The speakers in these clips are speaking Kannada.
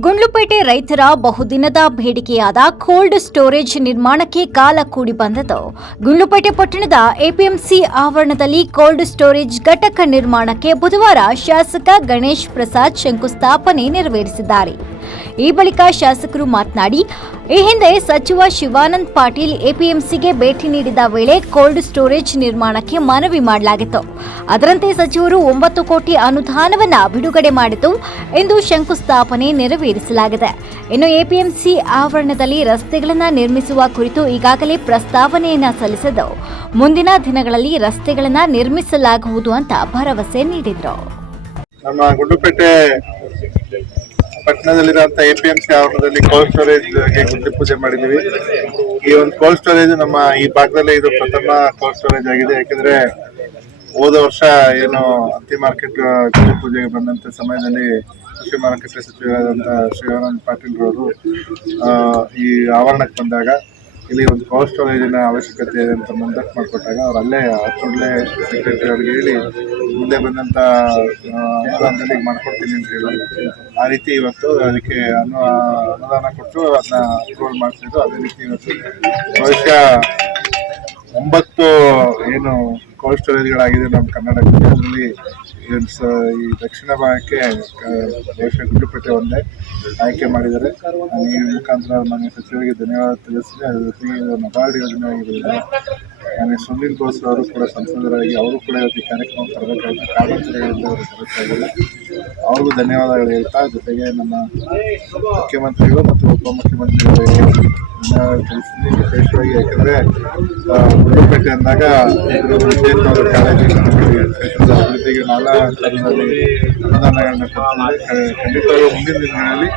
ಗುಂಡ್ಲುಪೇಟೆ ರೈತರ ಬಹುದಿನದ ಬೇಡಿಕೆಯಾದ ಕೋಲ್ಡ್ ಸ್ಟೋರೇಜ್ ನಿರ್ಮಾಣಕ್ಕೆ ಕಾಲ ಕೂಡಿ ಬಂದದ್ದು. ಗುಂಡ್ಲುಪೇಟೆ ಪಟ್ಟಣದ ಎಪಿಎಂಸಿ ಆವರಣದಲ್ಲಿ ಕೋಲ್ಡ್ ಸ್ಟೋರೇಜ್ ಘಟಕ ನಿರ್ಮಾಣಕ್ಕೆ ಬುಧವಾರ ಶಾಸಕ ಗಣೇಶ್ ಪ್ರಸಾದ್ ಶಂಕುಸ್ಥಾಪನೆ ನೆರವೇರಿಸಿದ್ದಾರೆ. ಈ ಬಳಿಕ ಶಾಸಕರು ಮಾತನಾಡಿ, ಈ ಹಿಂದೆ ಸಚಿವ ಶಿವಾನಂದ್ ಪಾಟೀಲ್ ಎಪಿಎಂಸಿಗೆ ಭೇಟಿ ನೀಡಿದ ವೇಳೆ ಕೋಲ್ಡ್ ಸ್ಟೋರೇಜ್ ನಿರ್ಮಾಣಕ್ಕೆ ಮನವಿ ಮಾಡಲಾಗಿತ್ತು. ಅದರಂತೆ ಸಚಿವರು ಒಂಬತ್ತು ಕೋಟಿ ಅನುದಾನವನ್ನ ಬಿಡುಗಡೆ ಮಾಡಿತು ಎಂದು ಶಂಕುಸ್ಥಾಪನೆ ನೆರವೇರಿಸಲಾಗಿದೆ. ಇನ್ನು ಎಪಿಎಂಸಿ ಆವರಣದಲ್ಲಿ ರಸ್ತೆಗಳನ್ನು ನಿರ್ಮಿಸುವ ಕುರಿತು ಈಗಾಗಲೇ ಪ್ರಸ್ತಾವನೆಯನ್ನ ಸಲ್ಲಿಸಿದ್ದು, ಮುಂದಿನ ದಿನಗಳಲ್ಲಿ ರಸ್ತೆಗಳನ್ನು ನಿರ್ಮಿಸಲಾಗುವುದು ಅಂತ ಭರವಸೆ ನೀಡಿದರು. ನಮ್ಮ ಗುಂಡ್ಲುಪೇಟೆ ಪಟ್ಟಣದಲ್ಲಿರುವಂತ ಸಿ ಆವರಣದಲ್ಲಿ ಕೋಲ್ಡ್ ಸ್ಟೋರೇಜ್ಗೆ ಗುದ್ದಿ ಪೂಜೆ ಮಾಡಿದೀವಿ ಈ ಒಂದು ಕೋಲ್ಡ್ ಸ್ಟೋರೇಜ್ ನಮ್ಮ ಈ ಭಾಗದಲ್ಲೇ ಇದು ಪ್ರಥಮ ಕೋಲ್ಡ್ ಸ್ಟೋರೇಜ್ ಆಗಿದೆ. ಯಾಕಂದ್ರೆ ಹೋದ ವರ್ಷ ಏನು ಹತ್ತಿ ಮಾರ್ಕೆಟ್ ಗುದ್ದಿ ಪೂಜೆಗೆ ಬಂದಂತ ಸಮಯದಲ್ಲಿ ಕೃಷಿ ಮಾರುಕಟ್ಟೆ ಸಚಿವರಾದಂತಹ ಶಿವಾನಂದ್ ಪಾಟೀಲ್ ಅವರು ಈ ಆವರಣಕ್ಕೆ ಬಂದಾಗ ಇಲ್ಲಿ ಒಂದು ಕೋಲ್ಡ್ ಸ್ಟೋರೇಜಿನ ಅವಶ್ಯಕತೆ ಇದೆ ಅಂತ ಮುಂದಕ್ಕೆ ಮಾಡಿಕೊಟ್ಟಾಗ ಅವ್ರು ಅಲ್ಲೇ ಸೆಕ್ರೆಟರಿ ಅವ್ರಿಗೆ ಹೇಳಿ ಮುಂದೆ ಬಂದಂತ ಆ, ಅನುದಾನದಲ್ಲಿ ಮಾಡ್ಕೊಡ್ತೀನಿ ಅಂತ ಹೇಳಿ. ಆ ರೀತಿ ಇವತ್ತು ಅದಕ್ಕೆ ಅನು ಅನುದಾನ ಕೊಟ್ಟು ಅದನ್ನ ಅಪ್ರೂವಲ್ ಮಾಡ್ತಿದ್ರು ಅದೇ ರೀತಿ ಇವತ್ತು ಬಹುಶಃ ಒಂಬತ್ತು ಏನು ಕೋಲ್ಡ್ ಸ್ಟೋರೇಜ್ಗಳಾಗಿದೆ ನಮ್ಮ ಕರ್ನಾಟಕದಲ್ಲಿ ಅದರಲ್ಲಿ ಈ ದಕ್ಷಿಣ ಭಾಗಕ್ಕೆ ದೇಶ ಬಹುಶಃ ಗುಂಡ್ಲುಪೇಟೆ ಒಂದೇ ಆಯ್ಕೆ ಮಾಡಿದ್ದಾರೆ. ಈ ಮುಖಾಂತರ ಮಾನ್ಯ ಸಚಿವರಿಗೆ ಧನ್ಯವಾದ ತಿಳಿಸಿದೆ ಅದರ ಜೊತೆಗೆ ನಬಾರ್ಡ್ ಯೋಜನೆ ಆಗಿರೋದ್ರಿಂದ ಮಾನ್ಯ ಸುನೀಲ್ ಬೋಸ್ ಅವರು ಕೂಡ ಸಂಸದರಾಗಿ ಅವರು ಕೂಡ ಇವತ್ತು ಈ ಕಾರ್ಯಕ್ರಮ ತರಬೇಕಾಗಿ ಕಾರ್ಯಾಚರಣೆಗಳಿಂದ ಅವರು ತರಬೇಕಾಗಿಲ್ಲ. ಅವ್ರಿಗೂ ಧನ್ಯವಾದಗಳು ಹೇಳ್ತಾ ಜೊತೆಗೆ ನಮ್ಮ ಮುಖ್ಯಮಂತ್ರಿಗಳು ಮತ್ತು ಉಪಮುಖ್ಯಮಂತ್ರಿಗಳಿಗೆ ಧನ್ಯವಾದ ತಿಳಿಸ್ತೀನಿ. ವಿಶೇಷವಾಗಿ ಯಾಕಂದರೆ ಆ, ಗುಂಡ್ಲುಪೇಟೆ ಅಂದಾಗ ಇಬ್ಬರು ವಿಜಯನಗರ ಕಾಲೇಜಿಗೆ ಕ್ಷೇತ್ರದ ಅಭಿವೃದ್ಧಿಗೆ ನಾನಾ ಥರದಲ್ಲಿ ಅನುದಾನಗಳನ್ನ ಕೊಡ್ತಿದ್ದಾರೆ. ಕ- ಖಂಡಿತವಾಗ್ಲೂ ಮುಂದಿನ ದಿನಗಳಲ್ಲಿ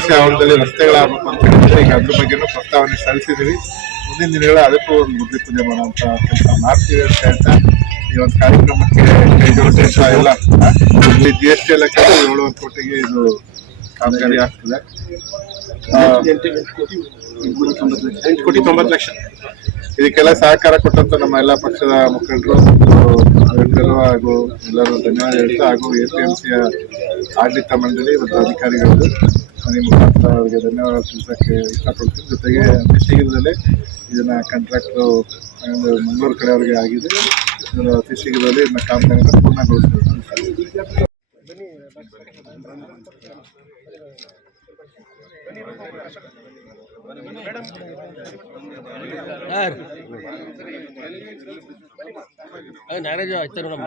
ಸಿ ಆವರಣದಲ್ಲಿ ರಸ್ತೆಗಳಾಗಬೇಕು ಅಂತ ಹೇಳಿದ್ರೆ ಈಗ ಅದ್ರ ಬಗ್ಗೆನೂ ಪ್ರಸ್ತಾವನೆ ಸಲ್ಲಿಸಿದ್ದೀವಿ. ಮುಂದಿನ ದಿನಗಳ ಅದಕ್ಕೂ ಒಂದು ಬುದ್ಧಿ ಪೂಜೆ ಮಾಡುವಂತ ಕೆಲಸ ಮಾಡ್ತೀವಿ ಅಂತ ಹೇಳ್ತಾ ಈ ಒಂದು ಕಾರ್ಯಕ್ರಮಕ್ಕೆ ಕೈ ಜೋಡಿಸಿದ ಎಲ್ಲ ಇಲ್ಲಿ ಜಿ ಎಸ್ ಟಿ ಎಲ್ಲ ಕೇಳಿ ಏಳು ಒಂದು ಕೋಟಿಗೆ ಇದು ಕಾಮಗಾರಿ ಆಗ್ತದೆ. ಎಂಟು ಕೋಟಿ ತೊಂಬತ್ತು ಲಕ್ಷ. ಇದಕ್ಕೆಲ್ಲ ಸಹಕಾರ ಕೊಟ್ಟಂತ ನಮ್ಮ ಎಲ್ಲ ಪಕ್ಷದ ಮುಖಂಡರು ನಾಯಕರು ಹಾಗೂ ಎಲ್ಲರೂ ಧನ್ಯವಾದ ಹೇಳ್ತಾ ಹಾಗೂ ಎ ಪಿ ಎಂ ಸಿಯ ಆಡಳಿತ ಮಂಡಳಿ ಮತ್ತು ಅಧಿಕಾರಿಗಳು, ಮನೆ ಮುಖಾಂತರ ಅವರಿಗೆ ಧನ್ಯವಾದ ತಿಳಿಸೋಕ್ಕೆ ಇಷ್ಟಪಡ್ತೀನಿ. ಜೊತೆಗೆ ಅತಿ ಶೀಘ್ರದಲ್ಲೇ ಇದನ್ನ ಕಾಂಟ್ರಾಕ್ಟರ್ ಮಂಗಳೂರು ಕಡೆ ಅವರಿಗೆ ಆಗಿದೆ. ಇದರ ಅತಿ ಶೀಘ್ರದಲ್ಲಿ ಇದನ್ನ ಕಾಮಗಾರಿನ ಪೂರ್ಣಗೊಳಿಸಬೇಕು ಮ್ಯಾರೇಜ್ ಆಯ್ತು ನೋಡಮ್ಮ.